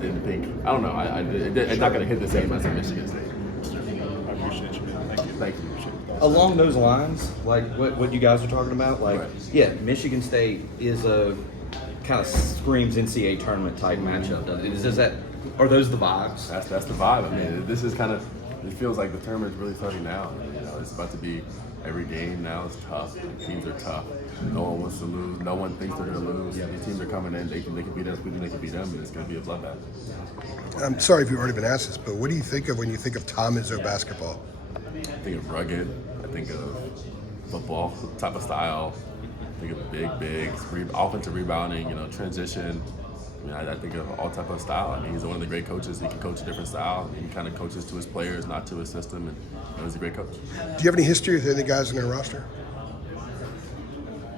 Didn't think. I don't know. It's not going to hit the same as a Michigan State. I appreciate you, man. Thank you. Thank you. Along those lines, like what you guys are talking about, like, Right. yeah, Michigan State is a kind of screams NCAA tournament type matchup. Does that? Are those the vibes? That's the vibe. I mean, this is kind of. It feels like the tournament's really starting now. You know, it's about to be every game now is tough. Teams are tough. No one wants to lose. No one thinks they're going to lose. These teams are coming in. They can beat us. We think they can beat them, and it's going to be a bloodbath. I'm sorry if you've already been asked this, but what do you think of when you think of Tom Izzo basketball? I think of rugged. I think of football type of style. I think of big, offensive rebounding. You know, transition. I mean, I think of all type of style. I mean, he's one of the great coaches. He can coach a different style. He kind of coaches to his players, not to his system, and he's a great coach. Do you have any history with any of the guys in their roster?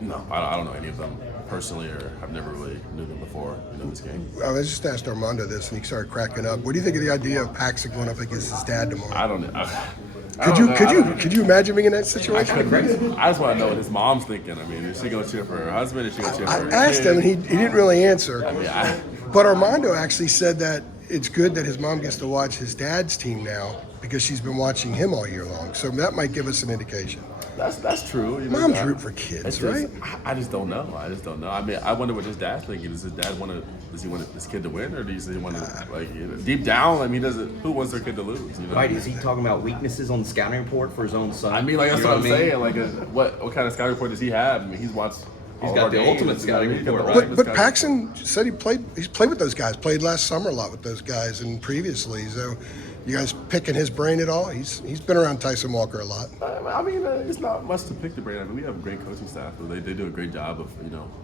No, I don't know any of them personally, or I've never really knew them before this game. I was just asked Armando this, and he started cracking up. What do you think of the idea of Paxson going up against his dad tomorrow? I don't know. Could you imagine being in that situation? I just want to know what his mom's thinking. I mean, is she going to cheer for her husband? Is she going to cheer for her I asked him, and he didn't really answer. I mean, But Armando actually said that it's good that his mom gets to watch his dad's team now because she's been watching him all year long. So that might give us an indication. That's true. You know, Moms root for kids, right? I just don't know. I mean, I wonder what his dad's thinking. Does his dad does he want this kid to win, or does he want to deep down? I mean, who wants their kid to lose? You know? Right? Is he talking about weaknesses on the scouting report for his own son? I mean, like that's You know what I'm I mean? saying. Like, what kind of scouting report does he have? I mean, he's watched. He's all got our the games, ultimate scouting you know, report, right? But Paxson said he's played with those guys, played last summer a lot with those guys and previously. So you guys picking his brain at all? He's been around Tyson Walker a lot. I mean, it's not much to pick the brain. I mean, we have a great coaching staff. They do a great job of,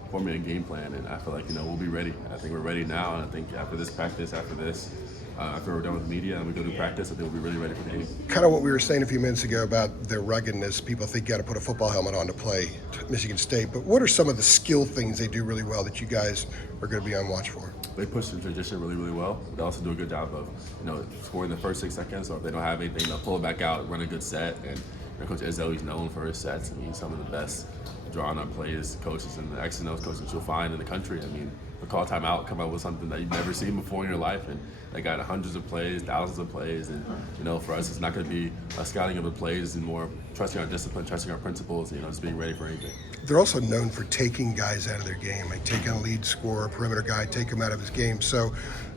forming a game plan, and I feel like, we'll be ready. I think we're ready now, and I think after this practice, after we're done with media and we go to practice, I think we'll be really ready for the game. Kind of what we were saying a few minutes ago about their ruggedness. People think you got to put a football helmet on to play Michigan State, but what are some of the skill things they do really well that you guys are going to be on watch for? They push the transition really, really well. They also do a good job of, scoring the first 6 seconds, or if they don't have anything, they'll pull it back out, run a good set. And Coach Izzo, he's known for his sets. I mean, some of the best drawn-up plays coaches and the X and O's coaches you'll find in the country. I mean, the call timeout, come up with something that you've never seen before in your life, and they got hundreds of plays, thousands of plays, and for us, it's not going to be a scouting of the plays and more trusting our discipline, trusting our principles, just being ready for anything. They're also known for taking guys out of their game, like taking a lead scorer, a perimeter guy, take him out of his game. So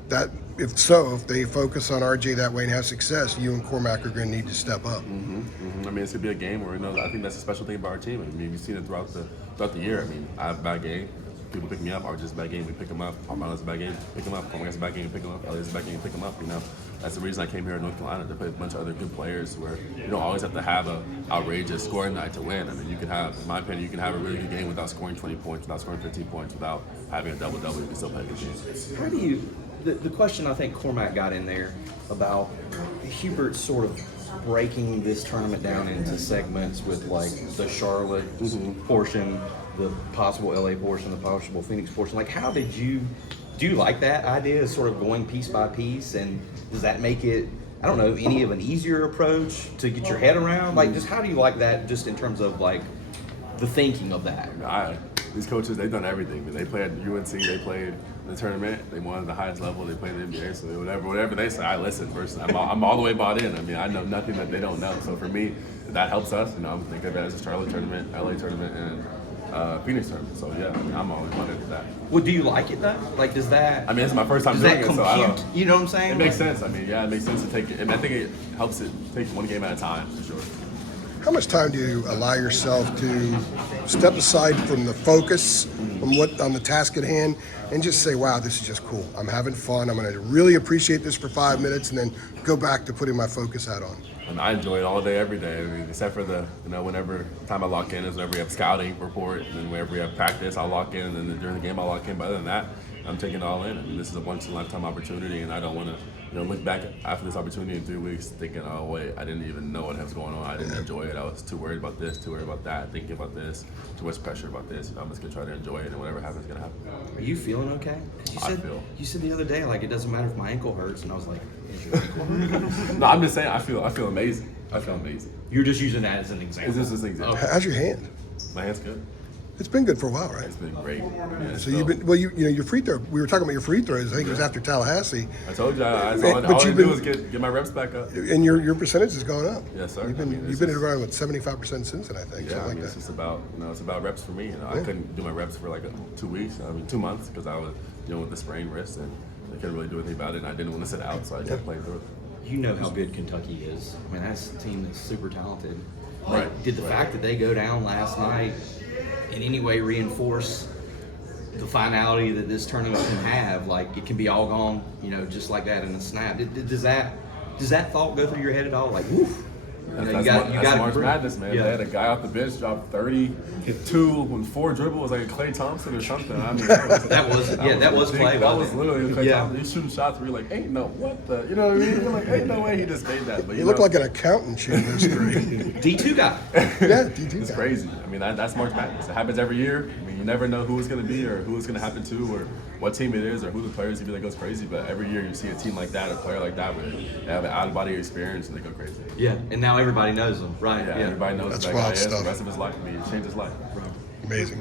that if they focus on RJ that way and have success, you and Cormac are going to need to step up. I mean, it's going to be a game where I think that's a special thing about our team. I mean, we've seen it throughout the year. I mean, I have a bad game. People pick me up. RJ's a bad game, we pick him up. Armando's a bad game, pick him up. Cormac's a bad game, pick him up. Elliot's a bad game, pick him up. That's the reason I came here in North Carolina, to play with a bunch of other good players where you don't always have to have a outrageous scoring night to win. I mean, you can have, in my opinion, you can have a really good game without scoring 20 points, without scoring 15 points, without having a double-double. You can still play a good game. How do you? The question I think Cormac got in there about Hubert sort of breaking this tournament down into segments with like the Charlotte portion, the possible LA portion, the possible Phoenix portion. Like, how did do you like that idea of sort of going piece by piece, and does that make it, I don't know, any of an easier approach to get your head around? Like, just how do you like that, just in terms of like the thinking of that? These coaches, they've done everything. They played at UNC, they played in the tournament, they won at the highest level, they played in the NBA, so whatever they say, I listen first. I'm all the way bought in. I mean, I know nothing that they don't know. So for me, that helps us. I'm thinking of it as a Charlotte tournament, LA tournament, and Phoenix tournament. So yeah, I'm always bought into that. Well, do you like it though? Like, does that? I mean, it's my first time does doing that it, compute? so I don't. You know what I'm saying? It makes sense. I mean, yeah, it makes sense to take it. And I think it helps it take one game at a time, for sure. How much time do you allow yourself to step aside from the focus on the task at hand and just say, wow, this is just cool. I'm having fun. I'm going to really appreciate this for 5 minutes and then go back to putting my focus hat on. And I enjoy it all day, every day. I mean, except for whenever time I lock in is whenever we have scouting report, and then whenever we have practice, I'll lock in, and then during the game, I'll lock in. But other than that, I'm taking it all in. I mean, this is a once-in-a-lifetime opportunity, and I don't want to, look back after this opportunity in 3 weeks thinking, oh, wait, I didn't even know what was going on. I didn't enjoy it. I was too worried about this, too worried about that, thinking about this, too much pressure about this. I'm just going to try to enjoy it, and whatever happens is going to happen. Are you feeling okay? You said the other day, like, it doesn't matter if my ankle hurts, and I was like, is your ankle hurt? No, I'm just saying, I feel amazing. I feel amazing. You're just using that as an example. It's just an example. How's your hand? My hand's good. It's been good for a while, right? It's been great. So you've been well. You know your free throw. We were talking about your free throws. I think it was after Tallahassee. I told you, all I had to do was get my reps back up. And your percentage has gone up. Yes, sir. You've been I mean, you've been around with 75% since then, I think. Yeah, something I like mean, it's that. just about it's about reps for me. I couldn't do my reps for like 2 weeks. 2 months because I was dealing with the sprained wrist and I couldn't really do anything about it. And I didn't want to sit out, so I kept playing through it. You know how good Kentucky is. I mean, that's a team that's super talented. Like, Right, did the fact that they go down last night in any way reinforce the finality that this tournament can have? Like, it can be all gone, just like that in a snap. Does that thought go through your head at all? Like, woof. That's March Madness, man. Yeah. They had a guy off the bench drop 30, hit 2 with 4 dribbles, like a Klay Thompson or something. I mean, that was Klay. That was literally Klay Yeah. Thompson. He's shooting shots where you're like, ain't no, what the, you know what I mean? You're like, ain't no way he just made that. But You look like an accountant shooting those three. D2 guy. Yeah, D2 It's guy. crazy. I mean, that's March Madness. It happens every year. I mean, you never know who it's going to be or who it's going to happen to or what team it is or who the players that goes crazy. But every year you see a team like that, a player like that, where they have an out-of-body experience and they go crazy. Yeah, and now everybody knows them, right? Yeah, everybody knows That's who that guy wild is. stuff. The rest of his life, I mean, it changed his life. Amazing.